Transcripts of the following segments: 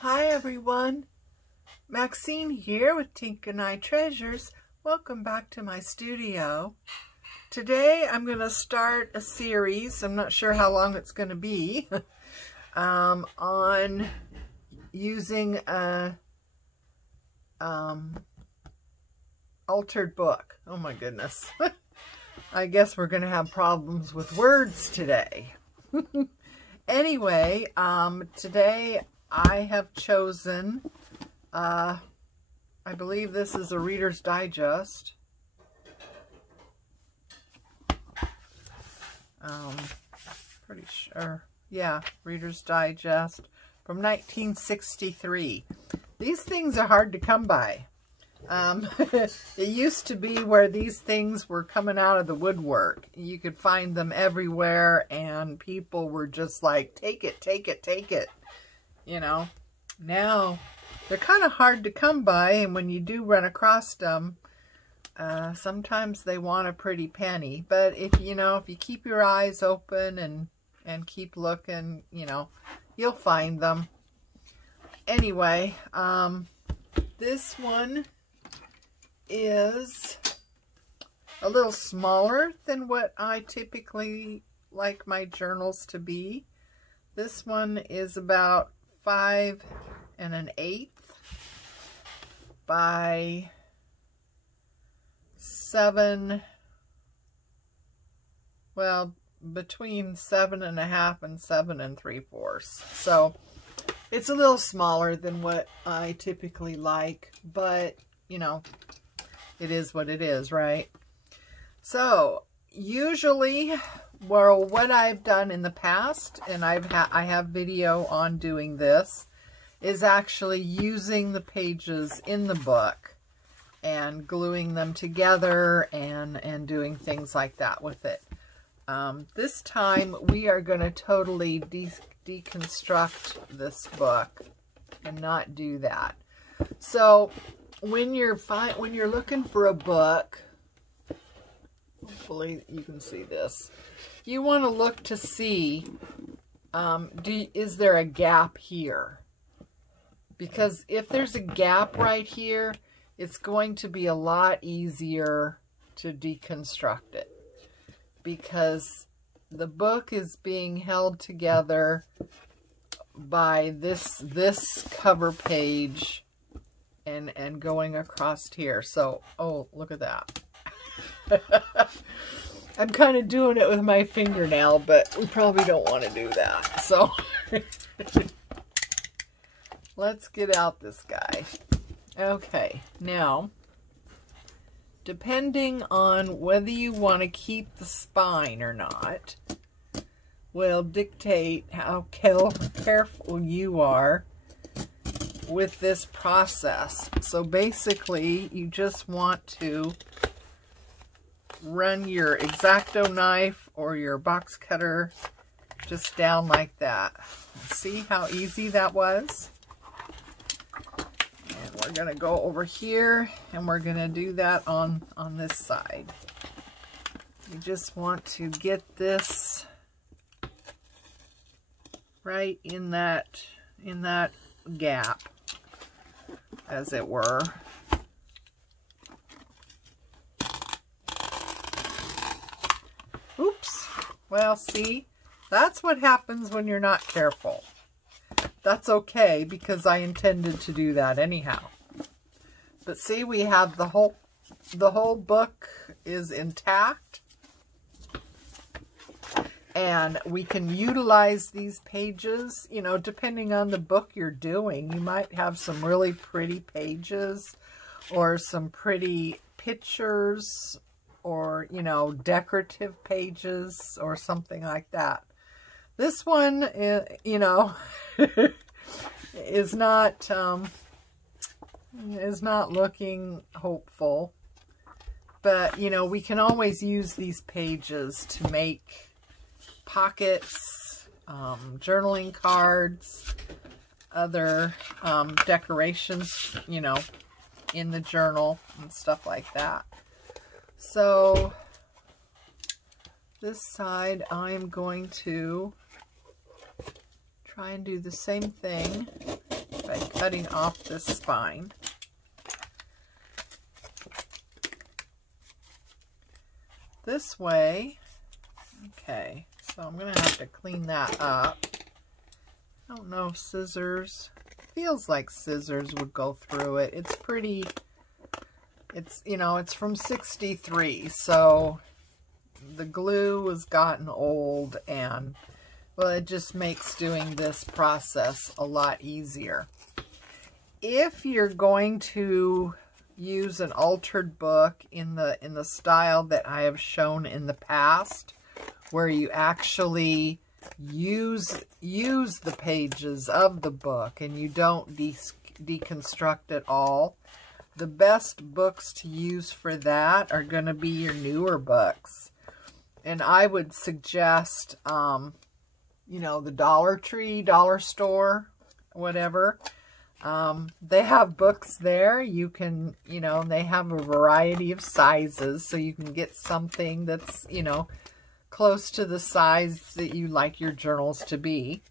Hi everyone, Maxine here with Tink and I Treasures. Welcome back to my studio. Today I'm going to start a series, I'm not sure how long it's going to be, on using a altered book. Oh my goodness. I guess we're going to have problems with words today. Anyway, today I have chosen, I believe this is a Reader's Digest. Pretty sure. Yeah, Reader's Digest from 1963. These things are hard to come by. It used to be where these things were coming out of the woodwork. You could find them everywhere and people were just like, take it, take it, take it. You know, now they're kind of hard to come by, and when you do run across them, sometimes they want a pretty penny. But if you keep your eyes open and keep looking, you'll find them. Anyway, this one is a little smaller than what I typically like my journals to be. This one is about 5 1/8 by 7, well, between 7 1/2 and 7 3/4. So it's a little smaller than what I typically like, but it is what it is, right? So usually, well, what I've done in the past, and I have video on doing this, is actually using the pages in the book and gluing them together and doing things like that with it. This time we are going to totally deconstruct this book and not do that. So when you're looking for a book, hopefully you can see this, you want to look to see, is there a gap here? Because if there's a gap right here, it's going to be a lot easier to deconstruct it, because the book is being held together by this cover page and going across here. So, oh, look at that. I'm kind of doing it with my fingernail, but we probably don't want to do that. So let's get out this guy. Okay, now, depending on whether you want to keep the spine or not, will dictate how careful you are with this process. So basically, you just want to run your X-Acto knife or your box cutter just down like that. See how easy that was? And we're going to go over here and we're going to do that on this side. You just want to get this right in that gap, as it were. Oops. Well, see, that's what happens when you're not careful. That's okay, because I intended to do that anyhow. But see, we have the whole book is intact. And we can utilize these pages, depending on the book you're doing. You might have some really pretty pages or some pretty pictures or, decorative pages or something like that. This one, is not looking hopeful. But, we can always use these pages to make pockets, journaling cards, other decorations, in the journal and stuff like that. So this side, I'm going to try and do the same thing by cutting off this spine. This way. Okay, so I'm going to have to clean that up. I don't know if scissors, feels like scissors would go through it. It's pretty, it's, you know, it's from 63, so the glue has gotten old, and, well, it just makes doing this process a lot easier. If you're going to use an altered book in the style that I have shown in the past, where you actually use the pages of the book and you don't deconstruct it all, the best books to use for that are going to be your newer books. And I would suggest, you know, the Dollar Tree, Dollar Store, whatever. They have books there. You can, you know, they have a variety of sizes, so you can get something that's, you know, close to the size that you like your journals to be.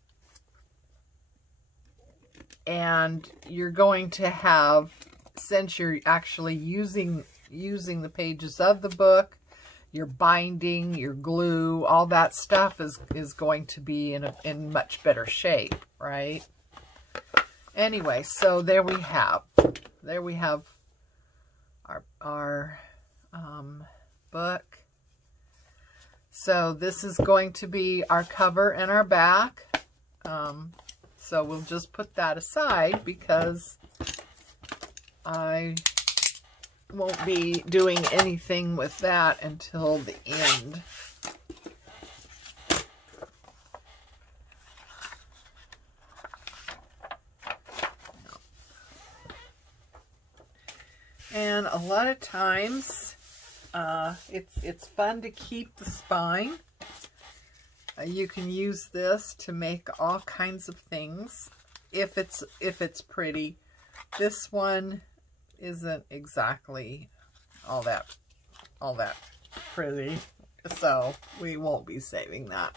And you're going to have, since you're actually using the pages of the book, your binding, your glue, all that stuff is going to be in much better shape, right? Anyway, so there we have our book. So this is going to be our cover and our back. So we'll just put that aside because I won't be doing anything with that until the end. And a lot of times, it's fun to keep the spine. You can use this to make all kinds of things if it's pretty. This one isn't exactly all that pretty, so we won't be saving that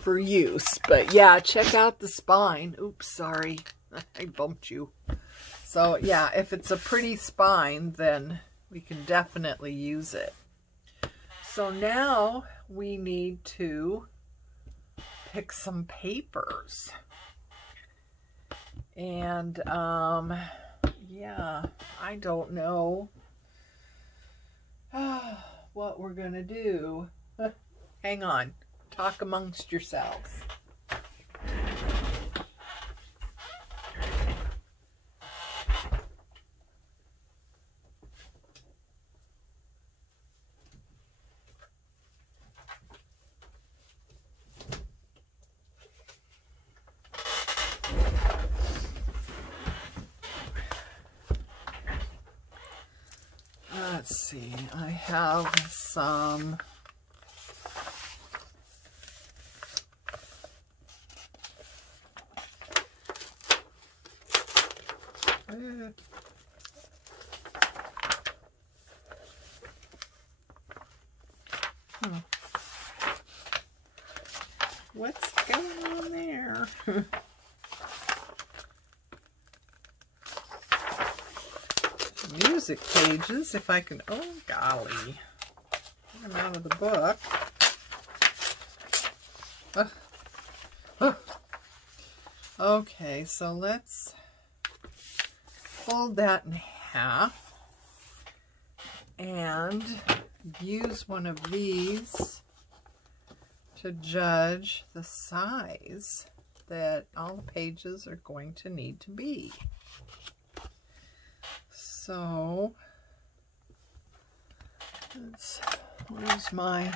for use. But yeah, check out the spine. Oops, sorry, I bumped you. So yeah, if it's a pretty spine, then we can definitely use it. So now we need to pick some papers. And yeah, I don't know what we're gonna do. Hang on, talk amongst yourselves. Let's see, I have some what's going on there? Music pages, if I can, oh golly, I'm out of the book. Okay, so let's fold that in half and use one of these to judge the size that all the pages are going to need to be. So, where's my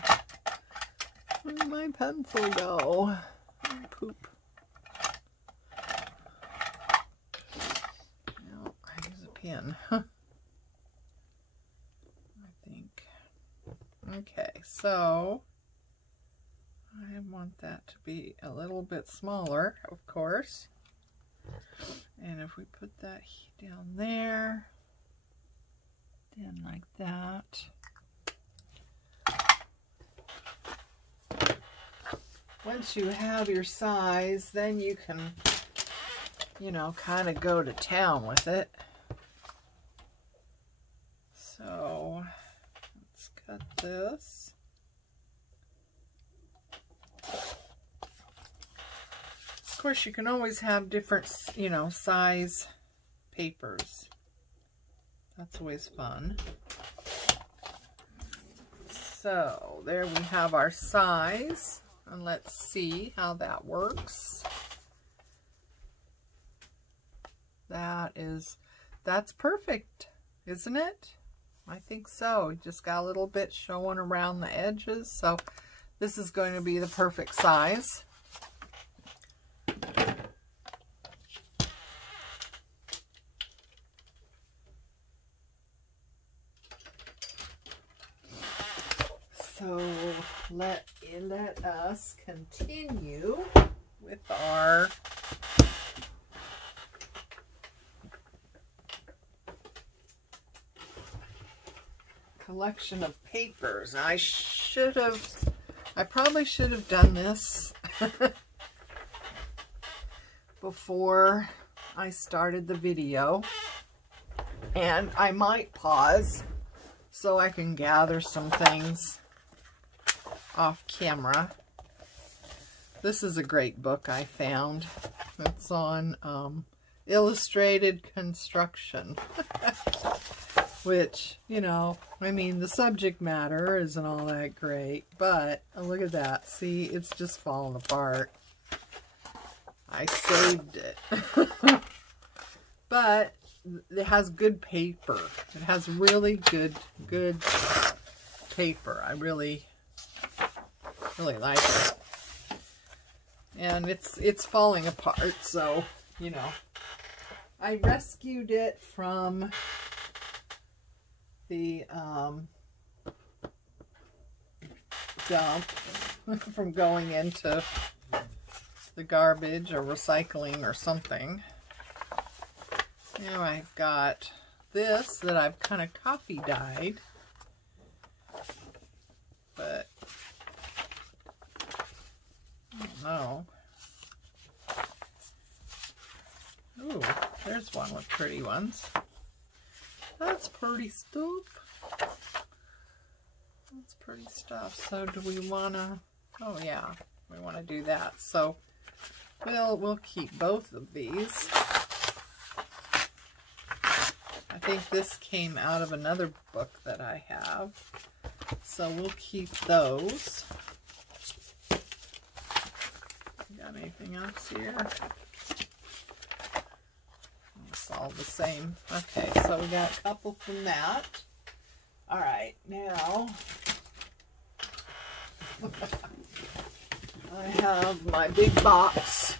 pencil go? Oh, poop. No, I use a pen. I think. Okay, so I want that to be a little bit smaller, of course. And if we put that down there, then like that. Once you have your size, then you can you know, kind of go to town with it. So let's cut this. Of course, you can always have different, you know, size papers. That's always fun. So there we have our size, and let's see how that works. That's perfect, isn't it? I think so. Just got a little bit showing around the edges, so this is going to be the perfect size. So let us continue with our collection of papers. I probably should have done this before I started the video, and I might pause so I can gather some things off camera. This is a great book I found. It's on illustrated construction. Which, you know, I mean, the subject matter isn't all that great, but look at that. See, it's just falling apart. I saved it. But it has good paper. It has really good paper. I really like it. And it's falling apart, so, you know. I rescued it from the dump, from going into the garbage or recycling or something. Now I've got this that I've kind of coffee dyed, but I don't know. Ooh, there's one with pretty ones. That's pretty stuff. That's pretty stuff. So do we want to, oh yeah, we want to do that. So we'll keep both of these. I think this came out of another book that I have. So we'll keep those. Got anything else here? It's all the same. Okay, so we got a couple from that. All right, now I have my big box.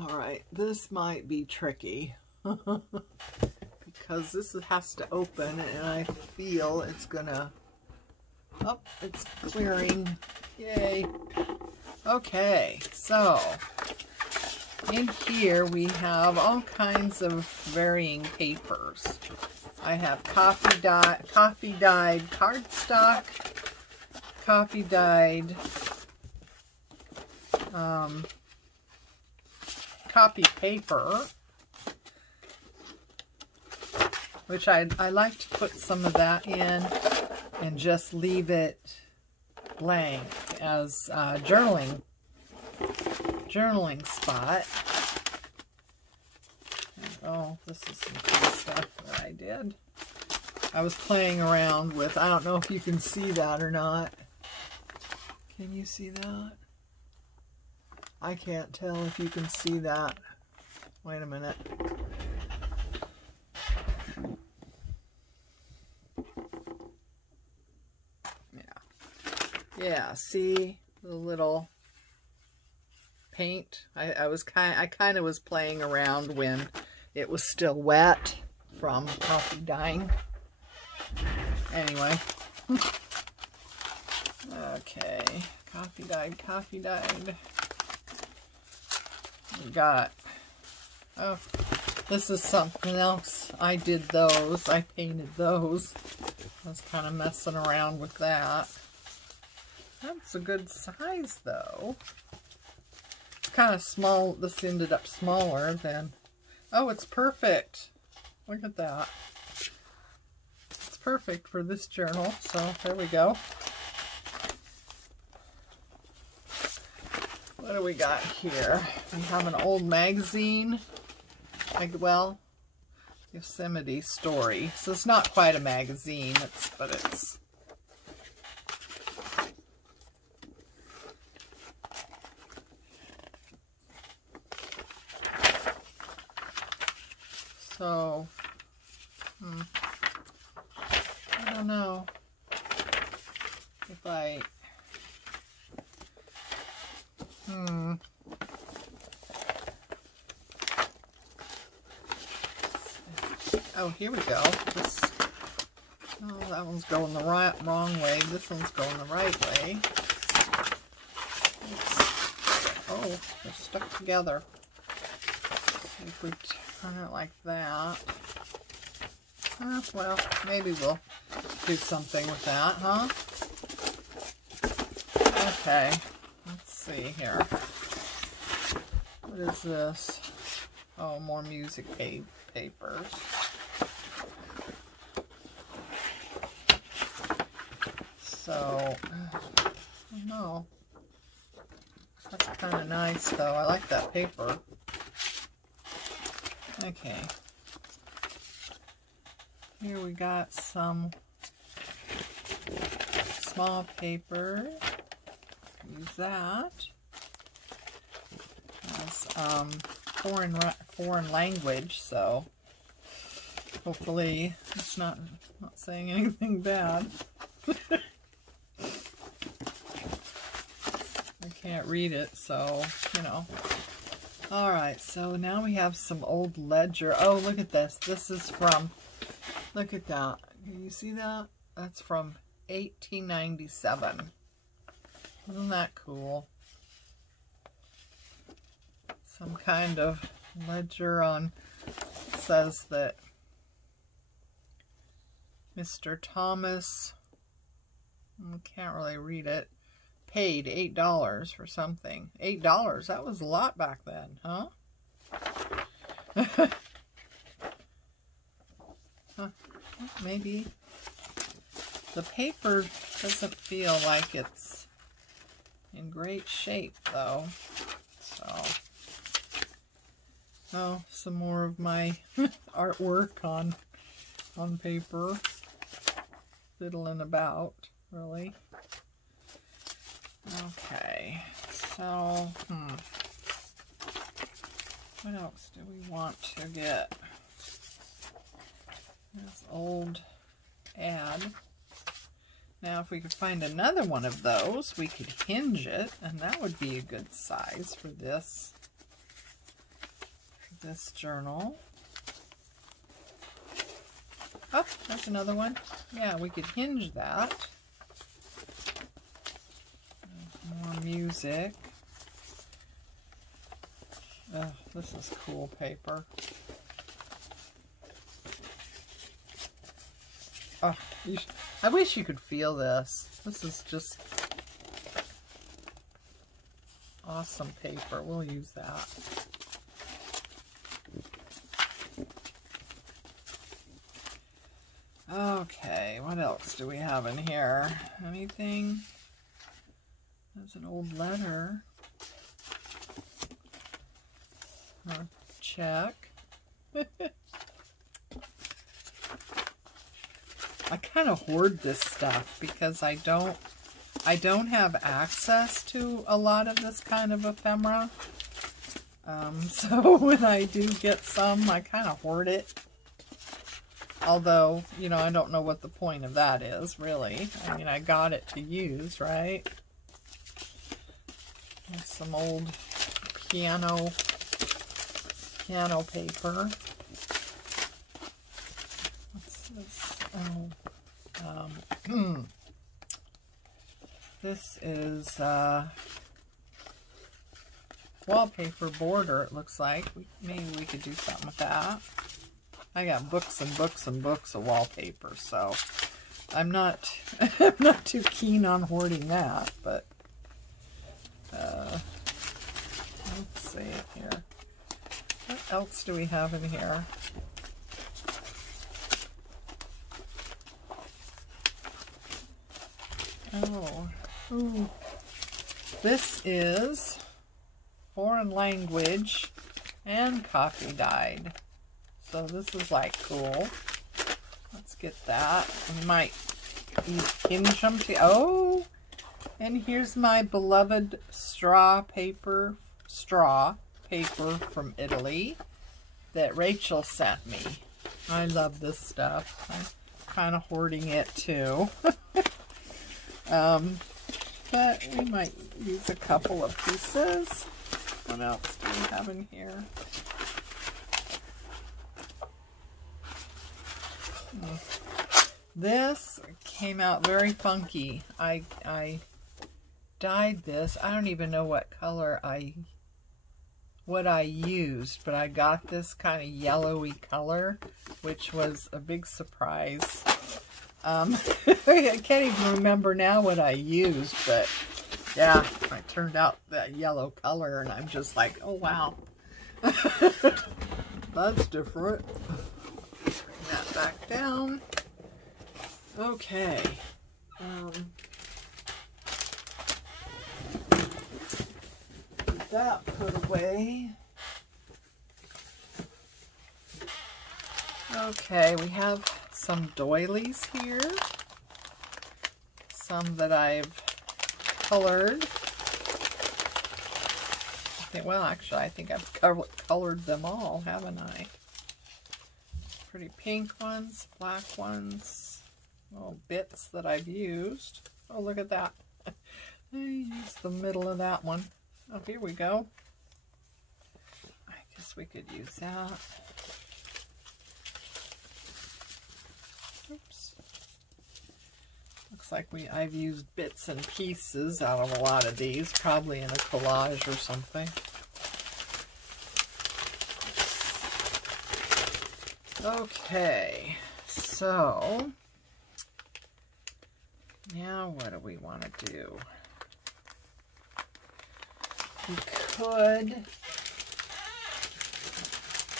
All right, this might be tricky because this has to open, and I feel it's gonna, oh, it's clearing. Yay. Okay, so in here we have all kinds of varying papers. I have coffee dyed cardstock, coffee dyed copy paper, which I like to put some of that in and just leave it blank as a journaling spot. Oh, this is some cool stuff that I did. I was playing around with, I don't know if you can see that or not. Can you see that? I can't tell if you can see that. Wait a minute. Yeah, see the little paint? I kind of was playing around when it was still wet from coffee dyeing. Anyway. Okay, coffee dyed. We got, oh, this is something else. I did those. I painted those. I was kind of messing around with that. That's a good size, though. kind of small. This ended up smaller than... Oh, it's perfect. Look at that. It's perfect for this journal. So there we go. What do we got here? We have an old magazine. Well, Yosemite Story. So it's not quite a magazine, but it's... So, I don't know if I, oh, here we go. This, oh, that one's going the wrong way. This one's going the right way. Oh, they're stuck together. See if we turn it like that. Well, maybe we'll do something with that, huh? Okay, let's see here. What is this? Oh, more music papers. So, I don't know. That's kind of nice, though. I like that paper. Okay. Here we got some small paper. Use that. As foreign language, so hopefully it's not saying anything bad. I can't read it, so you know. Alright, so now we have some old ledger. Oh, look at this. This is from, look at that. Can you see that? That's from 1897. Isn't that cool? Some kind of ledger on, says that Mr. Thomas, I can't really read it, paid $8 for something. $8, that was a lot back then, huh? Maybe. The paper doesn't feel like it's in great shape, though. So, oh, some more of my artwork on paper. Fiddling about, really. Okay, so, what else do we want to get? This old ad. Now, if we could find another one of those, we could hinge it, and that would be a good size for this journal. Oh, that's another one. Yeah, we could hinge that. More music. Oh, this is cool paper. Oh, I wish you could feel this. This is just awesome paper. We'll use that. Okay, what else do we have in here? Anything? There's an old letter. Check. I kind of hoard this stuff because I don't have access to a lot of this kind of ephemera. So when I do get some, I kind of hoard it. Although, you know, I don't know what the point of that is, really. I mean, I got it to use, right? There's some old piano paper. What's this? Oh, this is wallpaper border, it looks like. Maybe we could do something with that. I got books and books and books of wallpaper, so I'm not too keen on hoarding that, but else do we have in here? Oh, ooh. This is foreign language and coffee dyed. So this is like cool. Let's get that. We might hinge them to, oh, and here's my beloved straw paper from Italy that Rachel sent me. I love this stuff. I'm kind of hoarding it too. But we might use a couple of pieces. What else do we have in here? This came out very funky. I dyed this. I don't even know what color what I used, but I got this kind of yellowy color, which was a big surprise. I can't even remember now what I used, but yeah, it turned out that yellow color, and I'm just like, oh wow. That's different. Bring that back down. Okay. Get that put away. Okay, we have some doilies here. Some that I've colored. Well, actually, I think I've colored them all, haven't I? Pretty pink ones, black ones, little bits that I've used. Oh, look at that. I used the middle of that one. Oh, here we go. I guess we could use that. Oops. Looks like I've used bits and pieces out of a lot of these, probably in a collage or something. Okay, so now what do we want to do? We could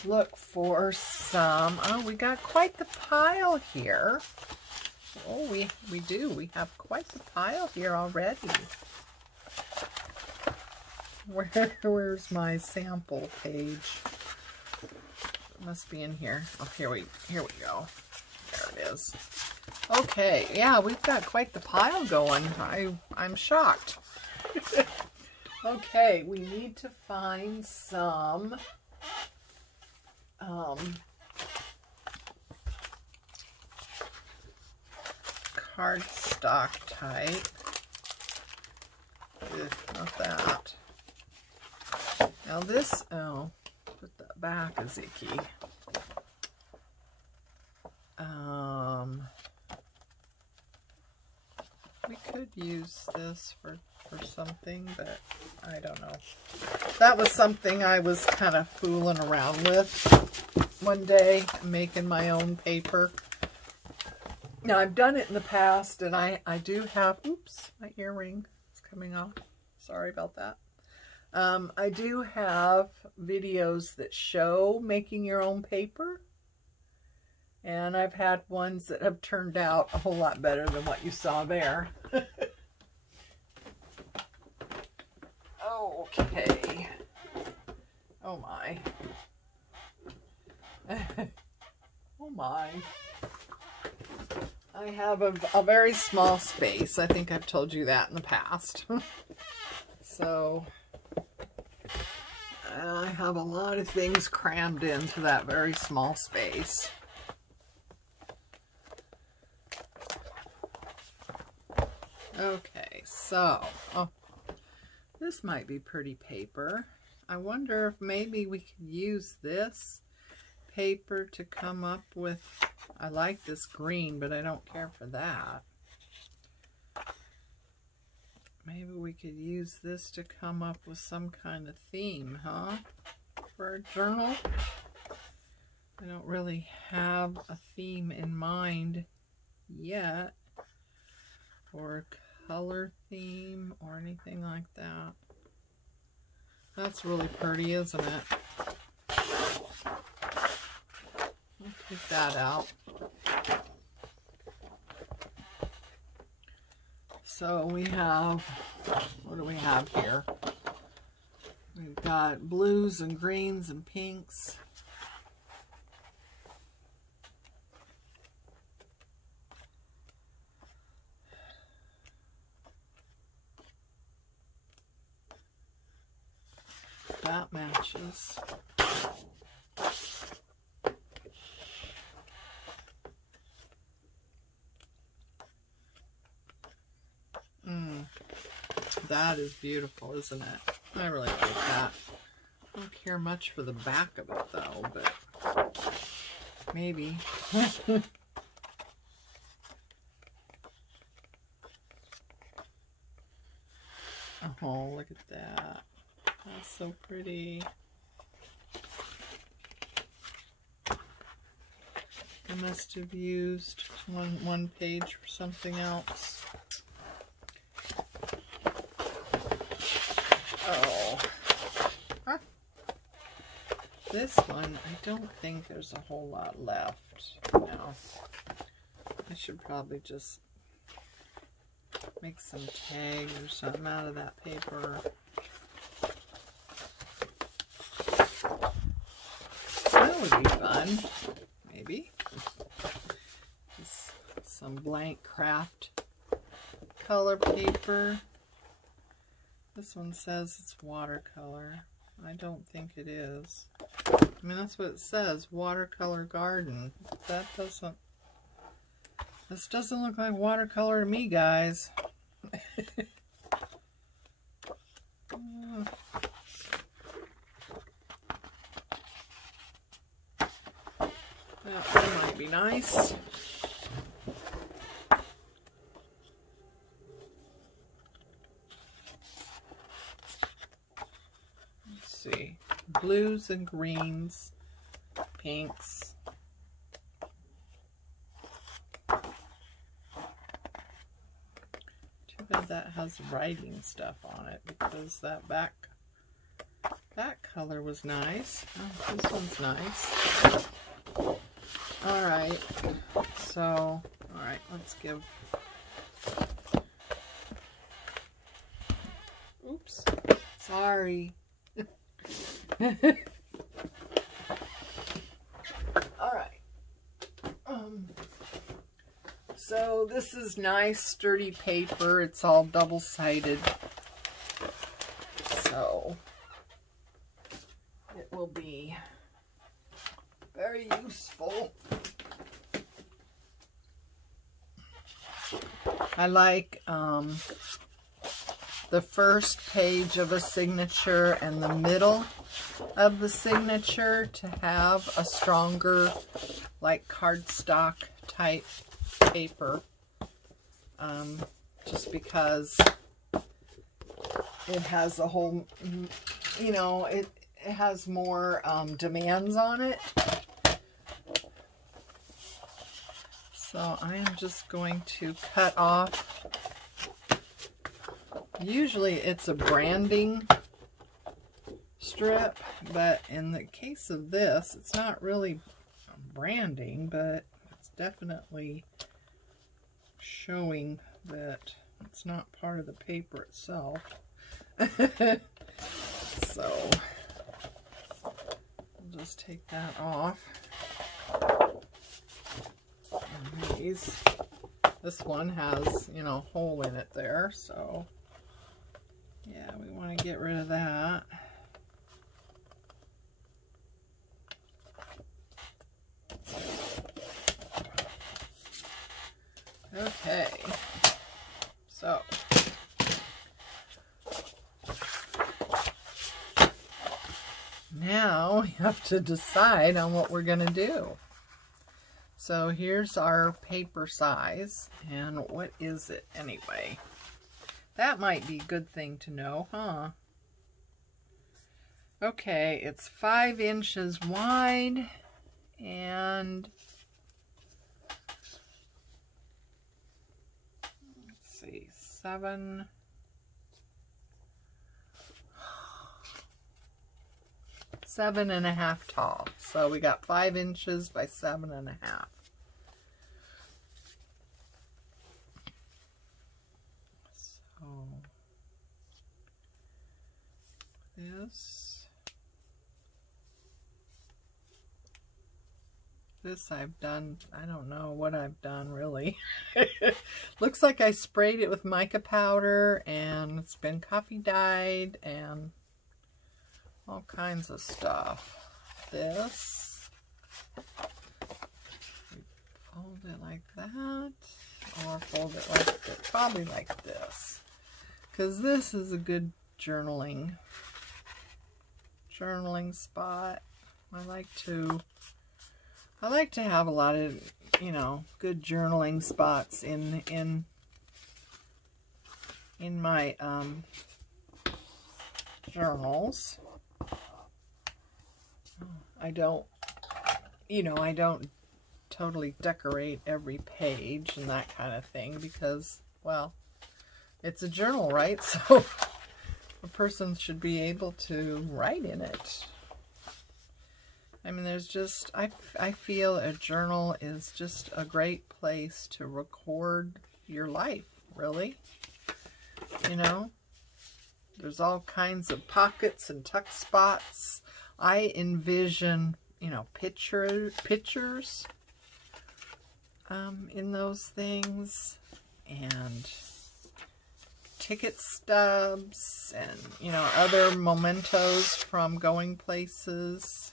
look for some, oh, we got quite the pile here. Oh, we do. We have quite the pile here already. Where's my sample page? It must be in here. Oh, here we go. There it is. Okay, yeah, we've got quite the pile going. I'm shocked. Okay, we need to find some cardstock type. Ugh, not that. Now this, oh, put that back is icky. We could use this for something, but I don't know. That was something I was kind of fooling around with one day, making my own paper. Now, I've done it in the past, and I do have, oops, my earring is coming off. Sorry about that. I do have videos that show making your own paper. And I've had ones that have turned out a whole lot better than what you saw there. Okay. Oh my. Oh my. I have a very small space. I think I've told you that in the past. So I have a lot of things crammed into that very small space. Okay, so, oh, this might be pretty paper. I wonder if maybe we could use this paper to come up with, I like this green, but I don't care for that. Maybe we could use this to come up with some kind of theme, huh? For a journal. I don't really have a theme in mind yet. Or a color theme or anything like that. That's really pretty, isn't it? take that out. So we have, what do we have here? We've got blues and greens and pinks. That matches. That is beautiful, isn't it? I really like that. I don't care much for the back of it though, but maybe. Oh, look at that. That's so pretty. I must have used one page for something else. Oh. Huh. This one, I don't think there's a whole lot left now. I should probably just make some tags or something out of that paper. That would be fun, maybe. Just some blank craft color paper. This one says it's watercolor. I don't think it is. I mean, that's what it says, watercolor garden. That doesn't, this doesn't look like watercolor to me, guys. That one might be nice. See, blues and greens, pinks. Too bad that has writing stuff on it, because that back color was nice. Oh, this one's nice. Alright, so, alright, let's give, oops, sorry. Alright, so this is nice sturdy paper. It's all double-sided, so it will be very useful. I like the first page of a signature and the middle of the signature to have a stronger, like cardstock type paper, just because it has a whole, you know, it has more demands on it. So I am just going to cut off, usually it's a branding strip, but in the case of this, it's not really branding, but it's definitely showing that it's not part of the paper itself. So I'll just take that off. And this one has, you know, a hole in it there, so yeah, we want to get rid of that. Okay, so now we have to decide on what we're going to do. So here's our paper size, and what is it anyway? That might be a good thing to know, huh? Okay, it's 5 inches wide, and let's see, 7. 7.5 tall. So we got 5 inches by 7.5. So this I've done, I don't know what I've done really. Looks like I sprayed it with mica powder, and it's been coffee dyed and all kinds of stuff. This, fold it like that, or fold it like this, probably like this, because this is a good journaling spot. I like to have a lot of, you know, good journaling spots in my journals. I don't totally decorate every page and that kind of thing because, well, it's a journal, right? So a person should be able to write in it. I mean, there's just, I feel a journal is just a great place to record your life, really. You know, there's all kinds of pockets and tuck spots. I envision, you know, pictures in those things, and ticket stubs, and, you know, other mementos from going places.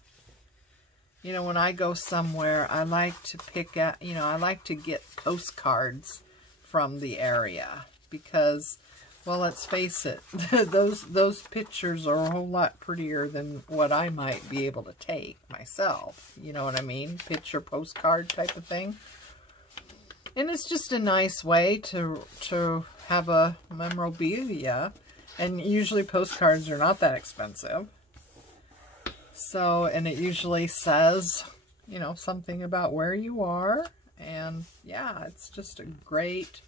You know, when I go somewhere, I like to pick out, you know, I like to get postcards from the area because, well, let's face it, those pictures are a whole lot prettier than what I might be able to take myself. You know what I mean? Picture postcard type of thing. And it's just a nice way to have a memorabilia. And usually postcards are not that expensive. So, and it usually says, you know, something about where you are. And yeah, it's just a great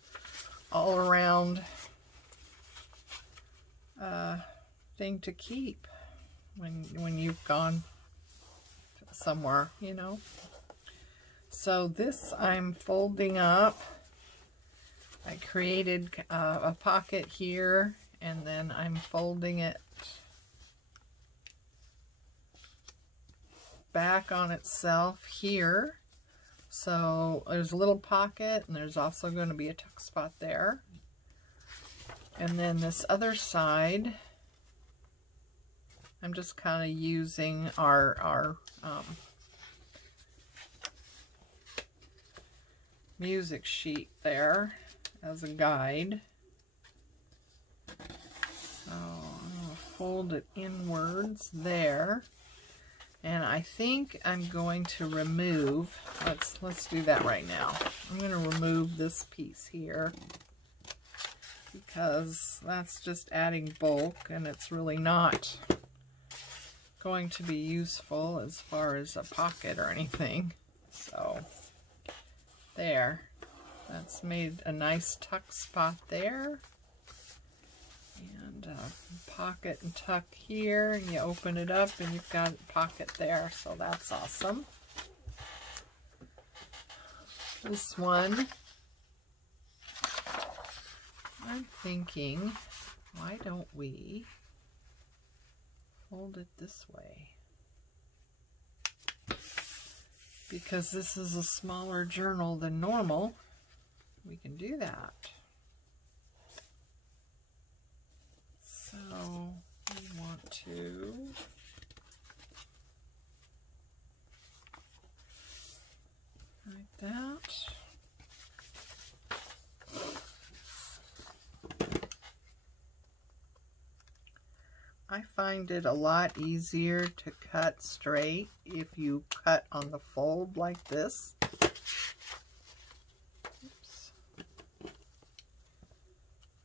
all around thing to keep when you've gone somewhere, you know. So this I'm folding up. I created a pocket here, and then I'm folding it back on itself here. So there's a little pocket, and there's also going to be a tuck spot there. And then this other side, I'm just kind of using our music sheet there as a guide. So I'm going to fold it inwards there. And I think I'm going to remove, let's do that right now. I'm going to remove this piece here because that's just adding bulk, and it's really not going to be useful as far as a pocket or anything. So there, that's made a nice tuck spot there. And pocket and tuck here, and you open it up and you've got a pocket there, so that's awesome. This one, I'm thinking, why don't we fold it this way? Because this is a smaller journal than normal, we can do that. So we want to like that. I find it a lot easier to cut straight if you cut on the fold like this. Oops.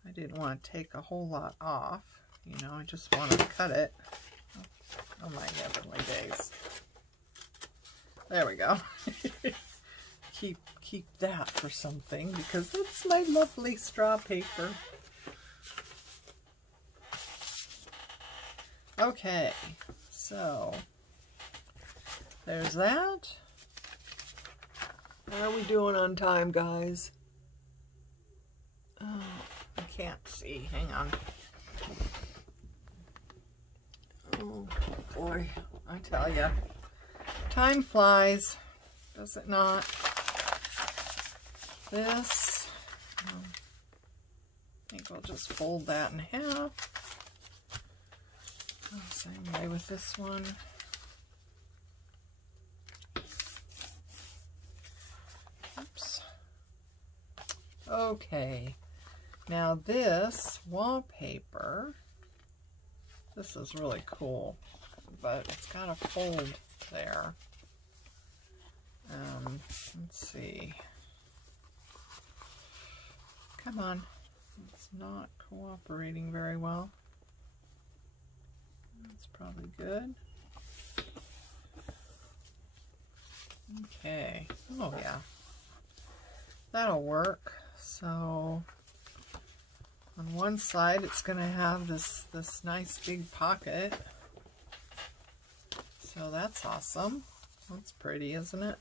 I didn't want to take a whole lot off. You know, I just want to cut it. Oh my heavenly days. There we go. keep that for something, because that's my lovely straw paper. Okay, so there's that. How are we doing on time, guys? Oh, I can't see. Hang on. Oh, boy. I tell ya. Time flies. Does it not? This. I think we'll just fold that in half. Oh, same way with this one. Oops. Okay. Now this wallpaper, this is really cool, but it's got a fold there. Let's see. Come on. It's not cooperating very well. That's probably good. Okay. Oh, yeah. That'll work. So on one side, it's going to have this nice big pocket. So that's awesome. That's pretty, isn't it?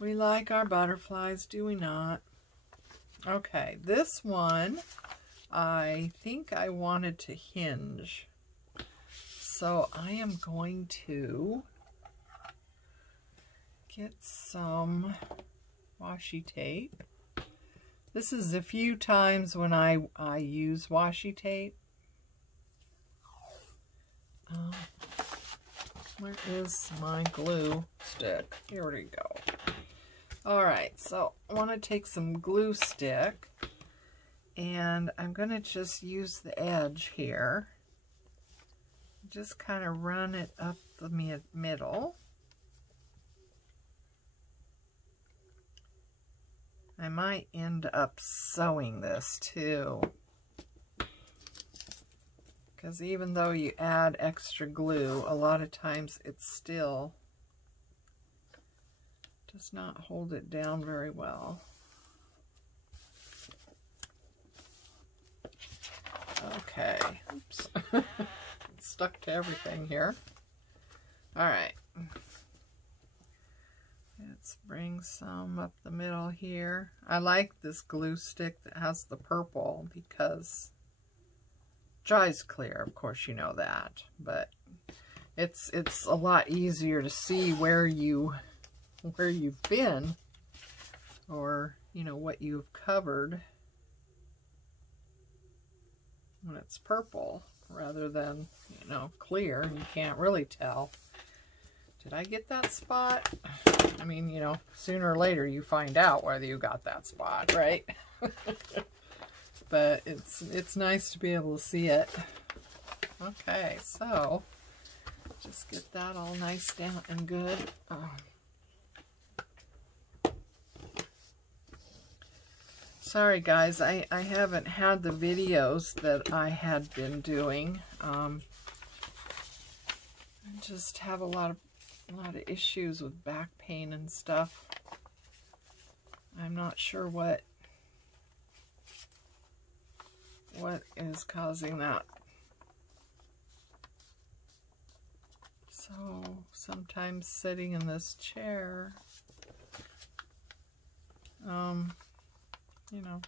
We like our butterflies, do we not? Okay, this one, I think I wanted to hinge. So I am going to get some washi tape. This is a few times when I use washi tape. Where is my glue stick? Here we go. Alright, so I want to take some glue stick and I'm going to just use the edge here. Just kind of run it up the middle. I might end up sewing this too, because even though you add extra glue, a lot of times it still does not hold it down very well. Okay, oops, it's stuck to everything here. All right. Let's bring some up the middle here. I like this glue stick that has the purple because it dries clear. Of course, you know that, but it's a lot easier to see where you've been, or you know what you've covered when it's purple rather than, you know, clear and you can't really tell. Did I get that spot? I mean, you know, sooner or later you find out whether you got that spot, right? But it's nice to be able to see it. Okay, so just get that all nice down and good. Sorry guys, I haven't had the videos that I had been doing. I just have a lot of issues with back pain and stuff. I'm not sure what is causing that. So sometimes sitting in this chair, you know,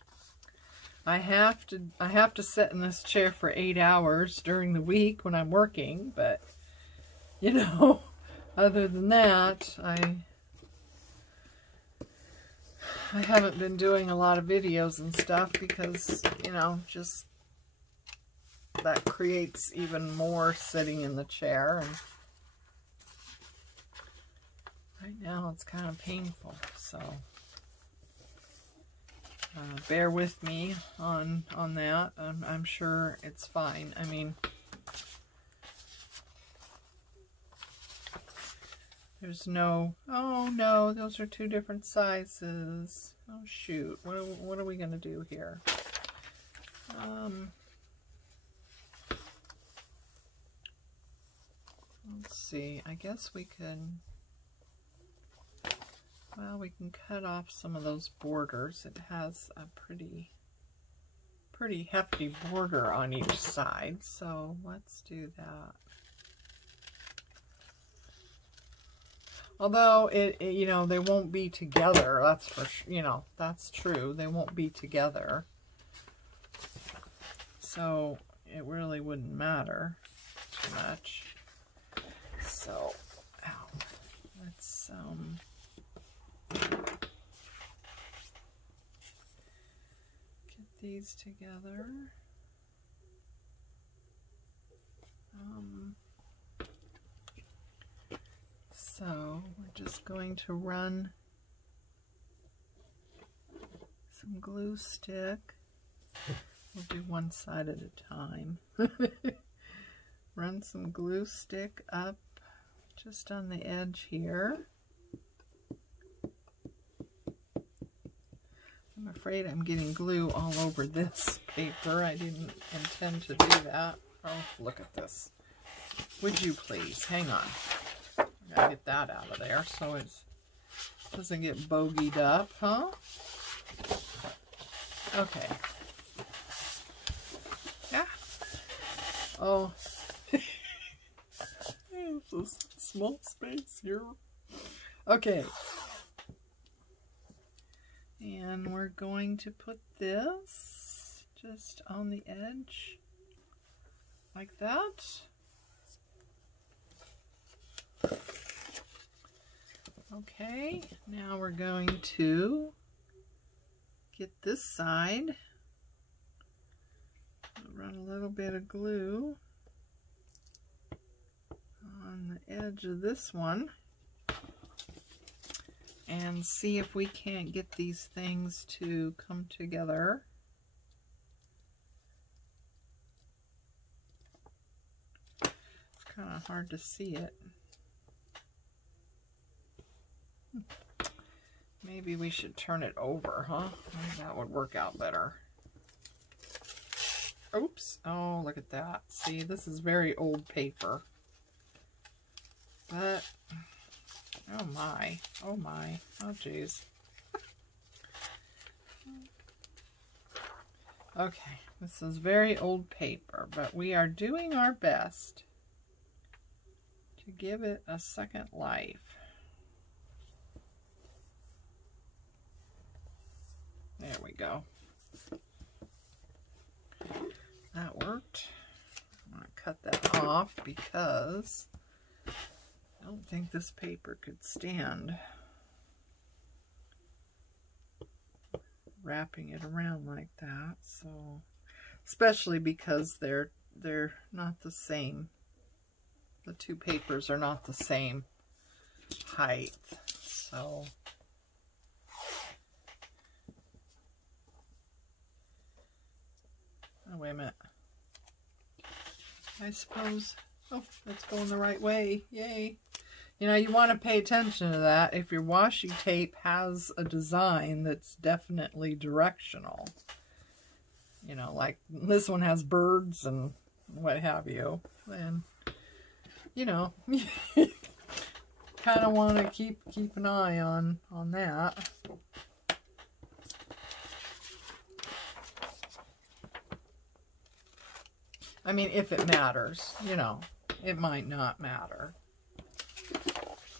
I have to sit in this chair for 8 hours during the week when I'm working, but you know, other than that, I haven't been doing a lot of videos and stuff because, you know, just that creates even more sitting in the chair, and right now it's kind of painful, so bear with me on that. I'm sure it's fine. I mean, there's no, oh no, those are two different sizes. Oh shoot, what are we gonna do here? Let's see, I guess we can, well, we can cut off some of those borders. It has a pretty hefty border on each side, so let's do that. Although you know, they won't be together. That's for you know, that's true. They won't be together. So it really wouldn't matter too much. So, ow, let's get these together. So we're just going to run some glue stick. We'll do one side at a time. Run some glue stick up just on the edge here. I'm afraid I'm getting glue all over this paper. I didn't intend to do that. Oh, look at this. Would you please? Hang on. I gotta get that out of there so it doesn't get bogeyed up, huh? Okay. Yeah. Oh. It's a small space here. Okay. And we're going to put this just on the edge like that. Okay, now we're going to get this side. Run a little bit of glue on the edge of this one and see if we can't get these things to come together. It's kind of hard to see it. Maybe we should turn it over, huh? Maybe that would work out better. Oops. Oh, look at that. See, this is very old paper. But, oh my. Oh my. Oh, geez. Okay, this is very old paper, but we are doing our best to give it a second life. There we go. That worked. I'm going to cut that off because I don't think this paper could stand wrapping it around like that. So, especially because they're not the same. The two papers are not the same height. So oh, wait a minute. I suppose, oh, it's going the right way. Yay. You know, you want to pay attention to that if your washi tape has a design that's definitely directional. You know, like this one has birds and what have you. And, you know, kind of want to keep an eye on that. I mean, if it matters, you know, it might not matter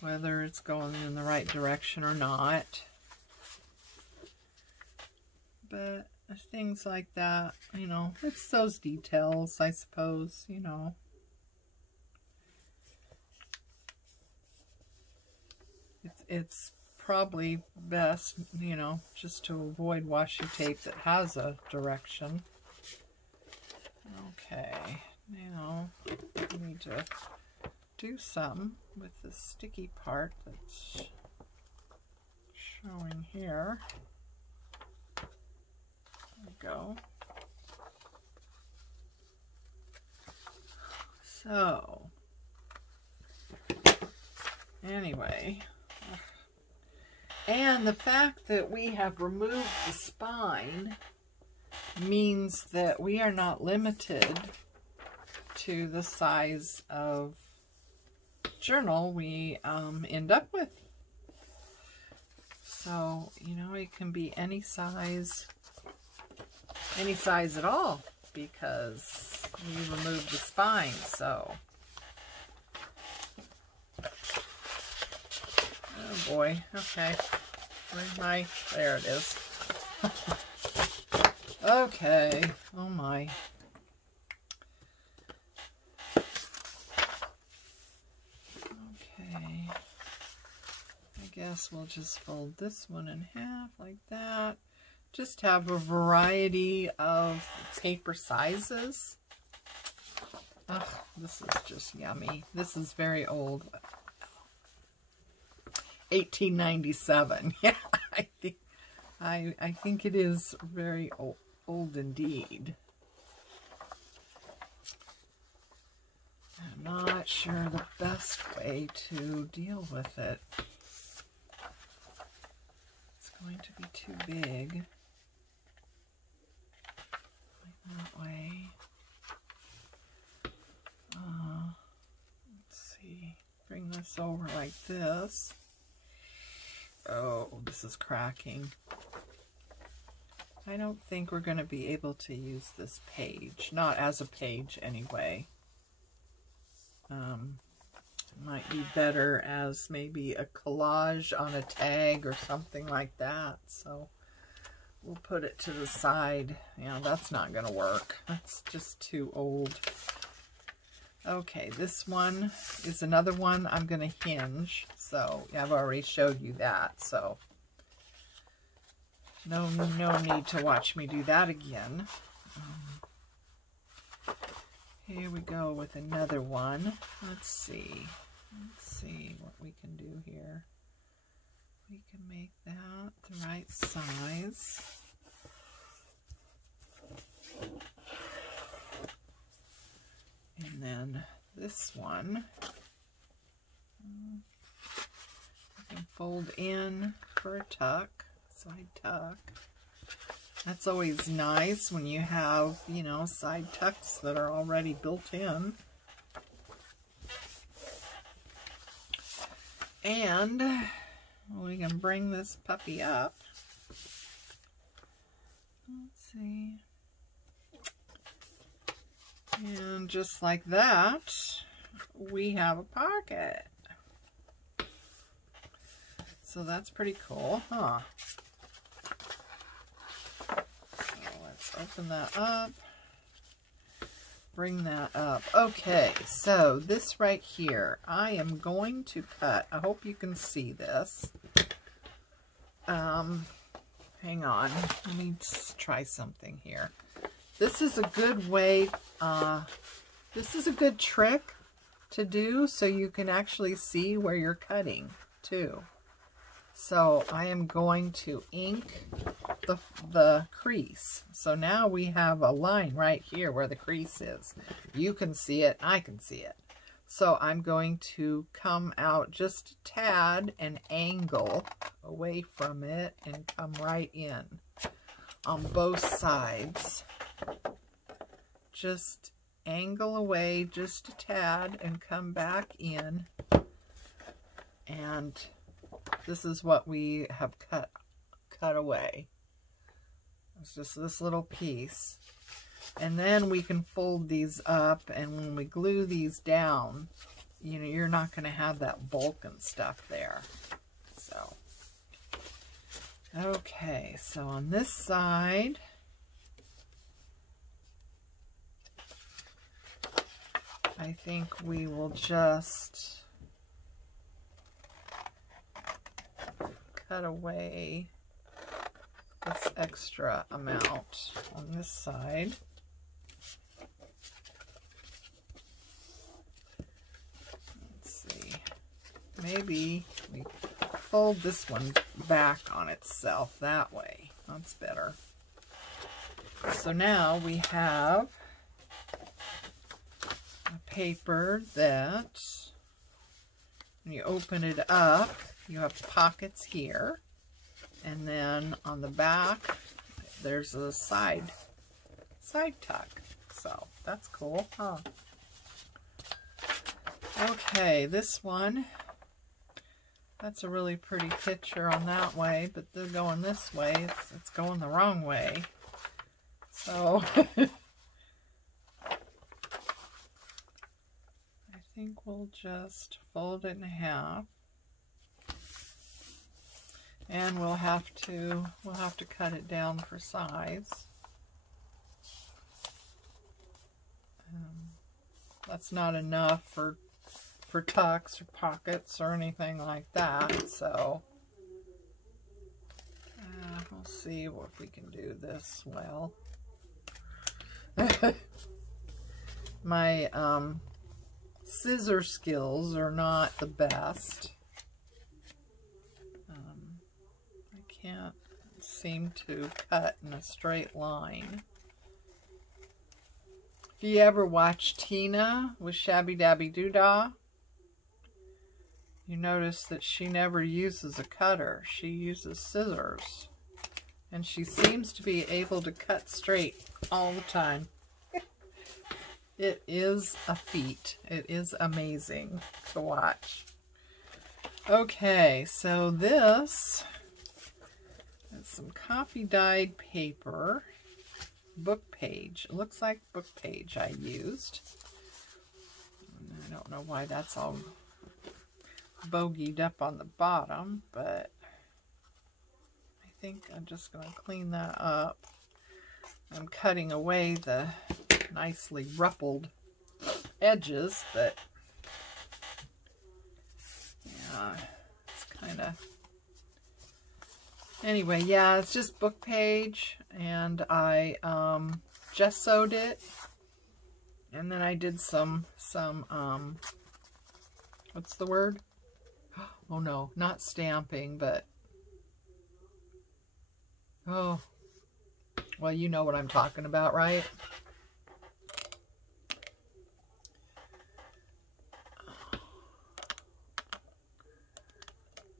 whether it's going in the right direction or not. But things like that, you know, it's those details, I suppose, you know. It's probably best, you know, just to avoid washi tape that has a direction. Okay, now we need to do something with the sticky part that's showing here. There we go. So, anyway, and the fact that we have removed the spine means that we are not limited to the size of journal we end up with. So, you know, it can be any size at all, because we removed the spine. So Oh boy, okay. Where's my, there it is. Okay, oh my. Okay, I guess we'll just fold this one in half like that. Just have a variety of paper sizes. Ugh, this is just yummy. This is very old. 1897. Yeah, I think it is very old indeed. I'm not sure the best way to deal with it. It's going to be too big. Like that way. Let's see. Bring this over like this. Oh, this is cracking. I don't think we're going to be able to use this page. Not as a page anyway. It might be better as maybe a collage on a tag or something like that. So we'll put it to the side. Yeah, that's not going to work. That's just too old. Okay, this one is another one I'm going to hinge. So yeah, I've already showed you that. So no need to watch me do that again. Here we go with another one. Let's see what we can do here. We can make that the right size. And then this one, I can fold in for a tuck, side tuck. That's always nice when you have, you know, side tucks that are already built in. And we can bring this puppy up. Let's see. And just like that, we have a pocket. So that's pretty cool, huh? Open that up, bring that up. Okay, so this right here, I am going to cut. I hope you can see this. Hang on, let me just try something here. This is a good way, this is a good trick to do so you can actually see where you're cutting too. So I am going to ink the crease. So now we have a line right here where the crease is. You can see it, I can see it. So I'm going to come out just a tad and angle away from it and come right in on both sides. Just angle away just a tad and come back in, and this is what we have cut away. It's just this little piece. And then we can fold these up, and when we glue these down, you know, you're not going to have that bulk and stuff there. So, okay, so on this side, I think we will just cut away this extra amount on this side. Let's see. Maybe we fold this one back on itself that way. That's better. So now we have a paper that when you open it up, you have pockets here, and then on the back there's a side tuck. So that's cool, huh? Okay, this one, that's a really pretty picture on that way, but they're going this way, it's going the wrong way. So I think we'll just fold it in half. And we'll have to cut it down for size. That's not enough for tucks or pockets or anything like that, so we'll see if we can do this well. My scissor skills are not the best. I can't seem to cut in a straight line. If you ever watch Tina with Shabby Dabby Doodah, you notice that she never uses a cutter. She uses scissors. And she seems to be able to cut straight all the time. It is a feat. It is amazing to watch. Okay, so this is some coffee dyed paper. Book page. It looks like book page I used. I don't know why that's all bogeyed up on the bottom, but I think I'm just going to clean that up. I'm cutting away the nicely ruffled edges, but yeah, it's kind of... Anyway, yeah, it's just book page, and I gessoed it, and then I did some what's the word? Oh no, not stamping, but oh, well, you know what I'm talking about, right?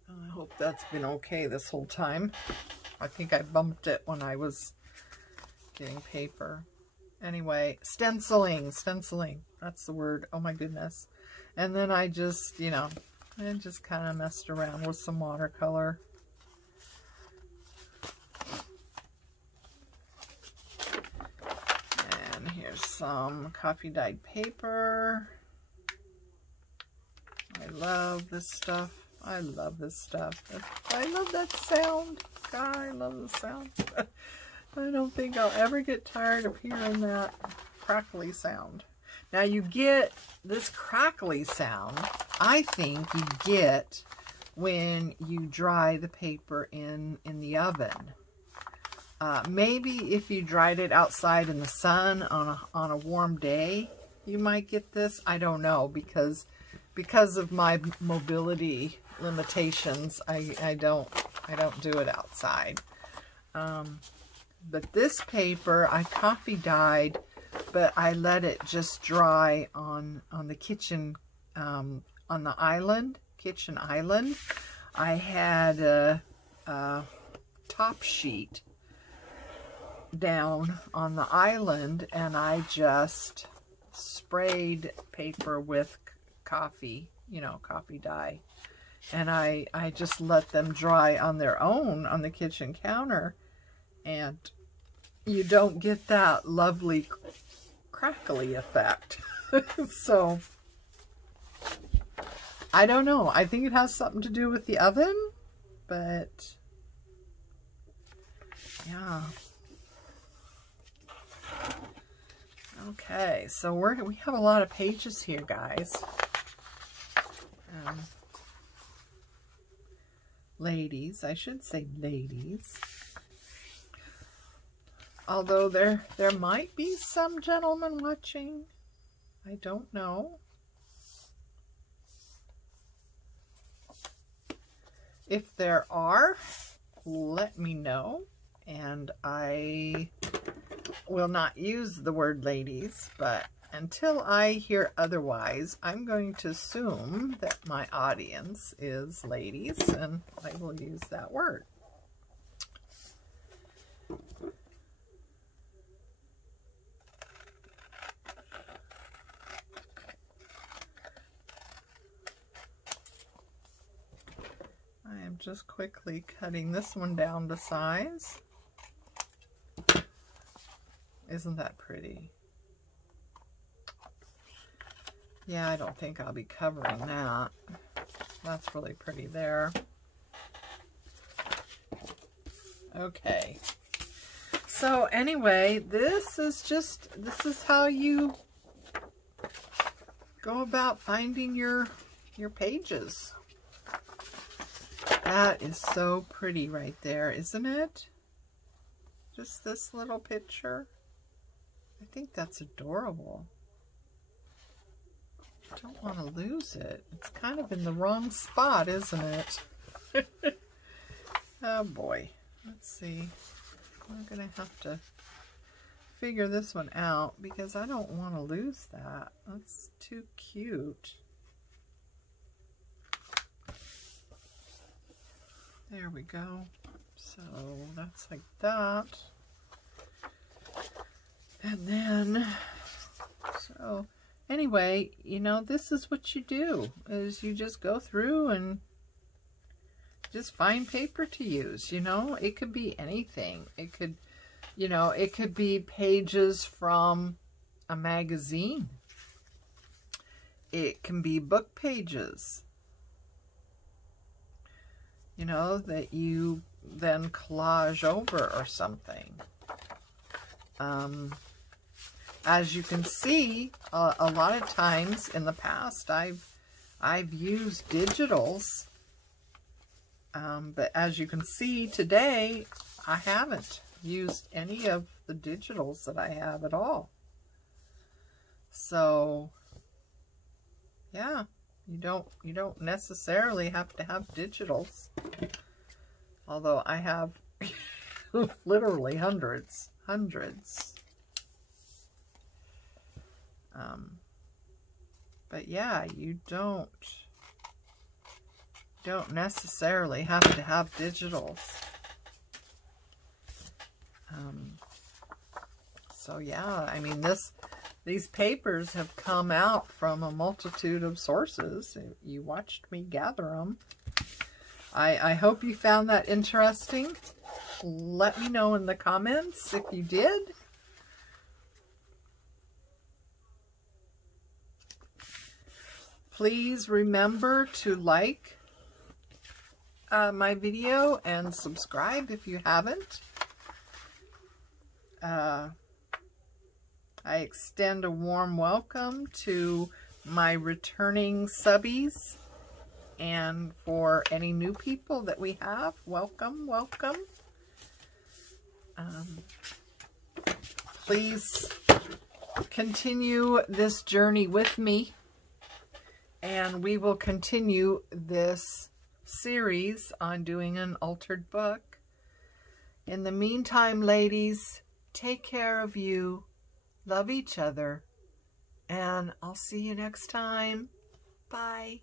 I hope that's been okay this whole time. I think I bumped it when I was getting paper. Anyway, stenciling, that's the word. Oh my goodness. And then I just, you know, I just kind of messed around with some watercolor. And here's some coffee dyed paper. I love this stuff. I love this stuff. I love that sound. God, I love the sound. I don't think I'll ever get tired of hearing that crackly sound. Now you get this crackly sound, I think you get when you dry the paper in the oven. Maybe if you dried it outside in the sun on a warm day, you might get this. I don't know, because of my mobility limitations, I don't do it outside. But this paper I coffee dyed, but I let it just dry on the kitchen, on the island, kitchen island. I had a top sheet down on the island, and I just sprayed paper with coffee, you know, coffee dye. And I just let them dry on their own on the kitchen counter, and you don't get that lovely crackly effect. So, I don't know. I think it has something to do with the oven, but yeah. Okay, so we have a lot of pages here, guys. Ladies, I should say ladies. Although there might be some gentlemen watching. I don't know. If there are, let me know. And I will not use the word ladies, but until I hear otherwise, I'm going to assume that my audience is ladies, and I will use that word. I am just quickly cutting this one down to size. Isn't that pretty? Yeah, I don't think I'll be covering that. That's really pretty there. Okay. So anyway, this is how you go about finding your pages. That is so pretty right there, isn't it? Just this little picture. I think that's adorable. I don't want to lose it. It's kind of in the wrong spot, isn't it? Oh boy. Let's see. I'm going to have to figure this one out because I don't want to lose that. That's too cute. There we go. So that's like that. And then, so anyway, you know, this is what you do, is you just go through and just find paper to use, you know. It could be anything. It could, you know, it could be pages from a magazine. It can be book pages, you know, that you then collage over or something. As you can see, a lot of times in the past, I've used digitals, but as you can see today, I haven't used any of the digitals that I have at all. So, yeah, you don't necessarily have to have digitals. Although I have literally hundreds. But yeah, you don't necessarily have to have digitals. So yeah, I mean, these papers have come out from a multitude of sources. You watched me gather them. I hope you found that interesting. Let me know in the comments if you did. Please remember to like my video and subscribe if you haven't. I extend a warm welcome to my returning subbies, and for any new people that we have, welcome, welcome. Please continue this journey with me, and we will continue this series on doing an altered book. In the meantime, ladies, take care of you, love each other, and I'll see you next time. Bye.